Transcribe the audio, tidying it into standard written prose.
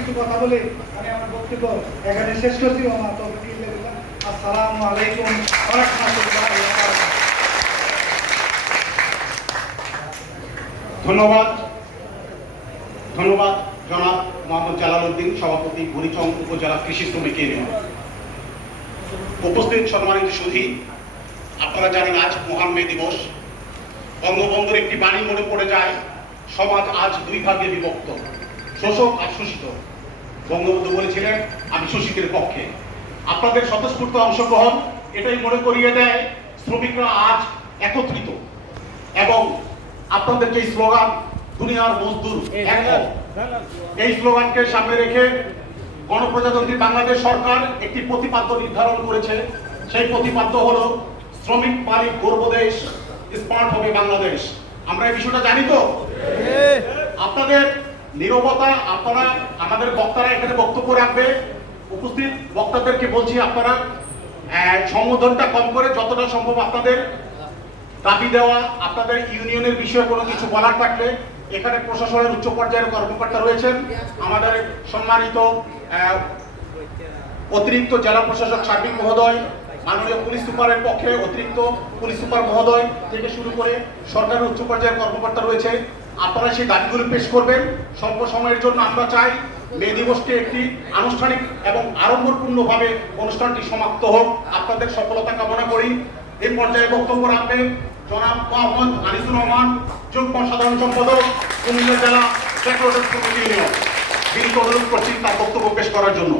কিছু কথা বলে আমি আমার বক্তব্য এখানে শেষ করছি। আসসালামু আলাইকুম ওয়া রাহমাতুল্লাহি ওয়া বারাকাতুহু। ধন্যবাদ ধন্যবাদ জনাব মোহাম্মদ জালালউদ্দিন, সভাপতি বুড়িচং উপজেলা কৃষি শ্রমিক ইউনিয়ন। উপস্থিত সম্মানিত সুধী, আপনারা জানেন আজ মহান মে দিবস। বঙ্গবন্ধুর একটি বাণী মনে পড়ে যায়, সমাজ আজ দুই ভাগে বিভক্ত, শোষক আর শোষিত। বঙ্গবন্ধু বলেছিলেন আমি শোষিতের পক্ষে। আপনাদের স্বতঃস্ফূর্ত অংশগ্রহণ এটাই মনে করিয়ে দেয় শ্রমিকরা আজ একত্রিত, এবং আপনাদের যে স্লোগান দুনিয়ার মজদুর এক হও, এই স্লোগানকে সামনে রেখে গণপ্রজাতন্ত্রী বাংলাদেশ সরকার একটি প্রতিপাদ্য নির্ধারণ করেছে। সেই প্রতিপাদ্য হলো শ্রমিক মালিক গর্ব দেশ, স্মার্ট হবে বাংলাদেশ। আমরা এই বিষয়টা জানি তো। আপনাদের নীরবতা, আপনারা আমাদের বক্তারা এখানে বক্তব্য রাখবে, উপস্থিত বক্তাদেরকে বলছি আপনারা সম্বোধনটা কম করে যতটা সম্ভব আপনাদের দাবি দেওয়া, আপনাদের ইউনিয়নের বিষয়ে কোনো কিছু বলার থাকলে এখানে প্রশাসনের উচ্চ পর্যায়ের কর্মকর্তা রয়েছেন। আমাদের সম্মানিত অতিরিক্ত জেলা প্রশাসক সার্বিক মহোদয়, মাননীয় পুলিশ সুপারের পক্ষে অতিরিক্ত পুলিশ সুপার মহোদয় থেকে শুরু করে সরকারের উচ্চ পর্যায়ের কর্মকর্তা রয়েছে। আপনারা সেই দাবিগুলি পেশ করবেন। স্বল্প সময়ের জন্য আমরা চাই মে দিবসকে একটি আনুষ্ঠানিক এবং আড়ম্বরপূর্ণভাবে অনুষ্ঠানটি সমাপ্ত হোক। আপনাদের সফলতা কামনা করি। এই পর্যায়ে বক্তব্য রাখবেন জনাব মোহাম্মদ আনিসুর রহমান, যুগ্ম সাধারণ সম্পাদক, কুমিল্লা জেলা সেক্রেটারি ইউনিয়ন। বিনীত অনুরোধ করছি তার বক্তব্য পেশ করার জন্য।